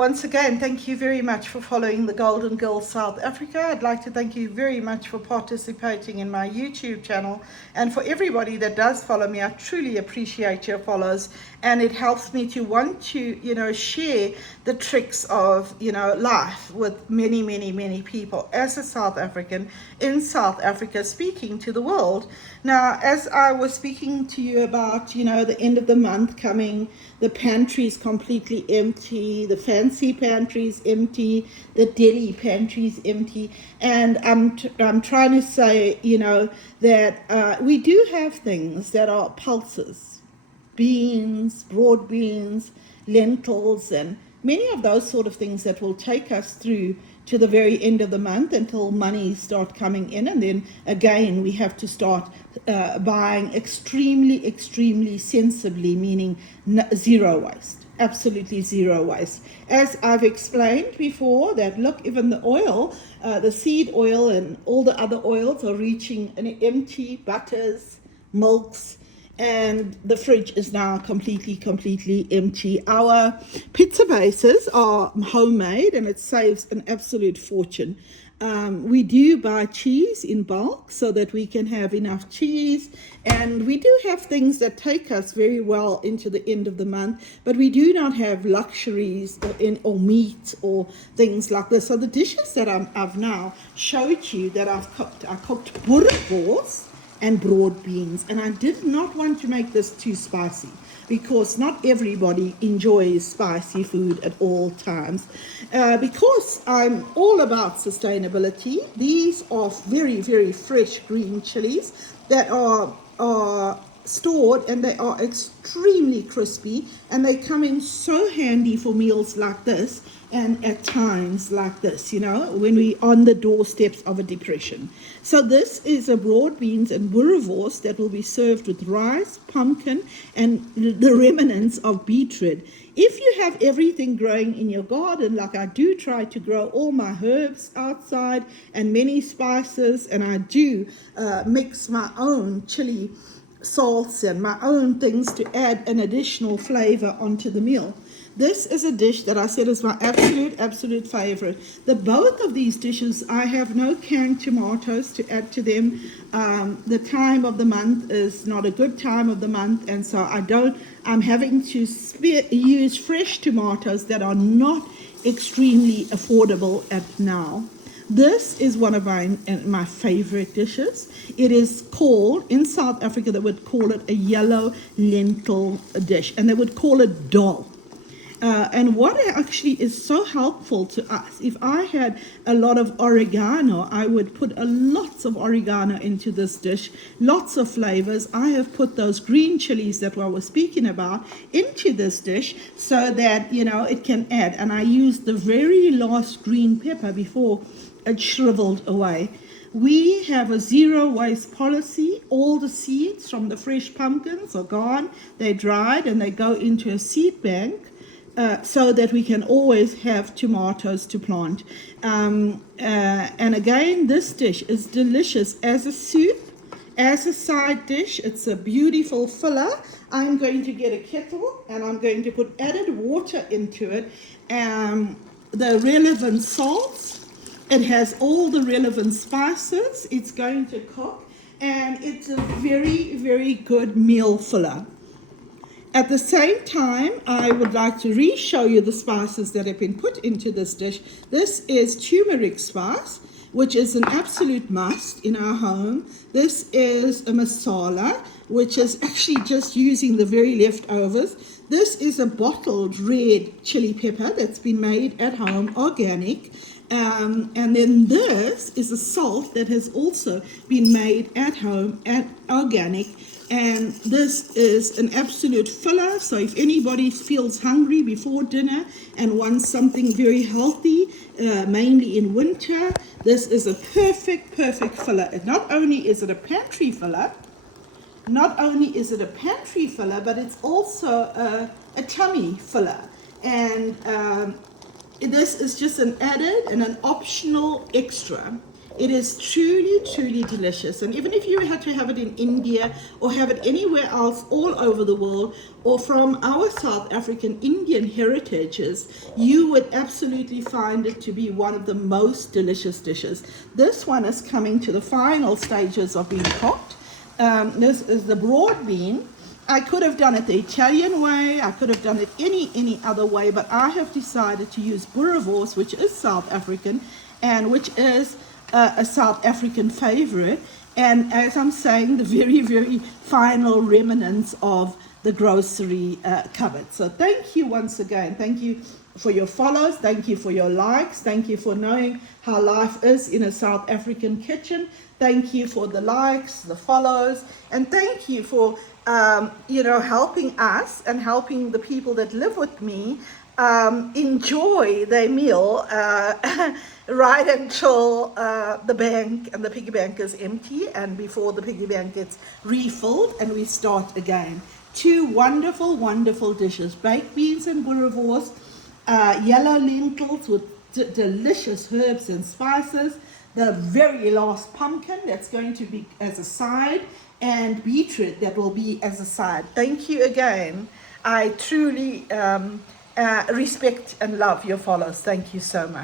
once again, thank you very much for following the Golden Girl South Africa. I'd like to thank you very much for participating in my YouTube channel. And for everybody that does follow me, I truly appreciate your follows. And it helps me to want to, share the tricks of, life with many, many, many people as a South African in South Africa, speaking to the world. Now, as I was speaking to you about, the end of the month coming, the pantry is completely empty, the fancy pantry is empty, the deli pantry is empty, and I'm trying to say, that we do have things that are pulses, beans, broad beans, lentils, and many of those sort of things that will take us through to the very end of the month until money start coming in, and then again we have to start buying extremely, extremely sensibly, meaning zero waste, absolutely zero waste. As I've explained before, that look, even the oil, the seed oil and all the other oils are reaching an empty, butters, milks, and the fridge is now completely empty. Our pizza bases are homemade, and it saves an absolute fortune. We do buy cheese in bulk so that we can have enough cheese, and we do have things that take us very well into the end of the month, but we do not have luxuries or meat or things like this. So the dishes that I've now showed you that I cooked boerewors and broad beans, and I did not want to make this too spicy because not everybody enjoys spicy food at all times. Because I'm all about sustainability, these are very, very fresh green chilies that are stored, and they are extremely crispy, and they come in so handy for meals like this and at times like this, when we're on the doorsteps of a depression. So this is a broad beans and boerewors that will be served with rice, pumpkin, and the remnants of beetroot. If you have everything growing in your garden, like I do try to grow all my herbs outside and many spices, and I do mix my own chili salts and my own things to add an additional flavor onto the meal. This is a dish that I said is my absolute favorite. The both of these dishes, I have no canned tomatoes to add to them. The time of the month is not a good time of the month, and so I'm having to use fresh tomatoes that are not extremely affordable at now. This is one of my favorite dishes. It is called, in South Africa, they would call it a yellow lentil dish, and they would call it dal. And what actually is so helpful to us, if I had a lot of oregano, I would put lots of oregano into this dish, lots of flavors. I have put those green chilies that I was speaking about into this dish so that, it can add. And I used the very last green pepper before it shriveled away. We have a zero waste policy. All the seeds from the fresh pumpkins are gone. They're dried and they go into a seed bank. So that we can always have tomatoes to plant. And again, this dish is delicious as a soup, as a side dish. It's a beautiful filler. I'm going to get a kettle and I'm going to put added water into it. The relevant salts. It has all the relevant spices. It's going to cook, and it's a very, very good meal filler. At the same time, I would like to re-show you the spices that have been put into this dish. This is turmeric spice, which is an absolute must in our home. This is a masala, which is actually just using the very leftovers. This is a bottled red chili pepper that's been made at home, organic. And then this is a salt that has also been made at home, organic. And this is an absolute filler. So if anybody feels hungry before dinner and wants something very healthy, mainly in winter, this is a perfect filler. And not only is it a pantry filler, but it's also a tummy filler. And this is just an added and an optional extra. It is truly, truly delicious. And even if you had to have it in India or have it anywhere else all over the world, or from our South African Indian heritages, you would absolutely find it to be one of the most delicious dishes. This one is coming to the final stages of being cooked. This is the broad bean. I could have done it the Italian way, I could have done it any other way, but I have decided to use boerewors, which is South African, and which is a South African favorite, and as I'm saying, the very, very final remnants of the grocery cupboard. So thank you once again. Thank you for your follows. Thank you for your likes. Thank you for knowing how life is in a South African kitchen. Thank you for the likes, the follows, and thank you for helping us and helping the people that live with me enjoy their meal right until the bank and the piggy bank is empty, and before the piggy bank gets refilled and we start again. Two wonderful, wonderful dishes: baked beans and boerewors, yellow lentils with delicious herbs and spices, the very last pumpkin that's going to be as a side, and beetroot that will be as a side. Thank you again. I truly respect and love your followers. Thank you so much.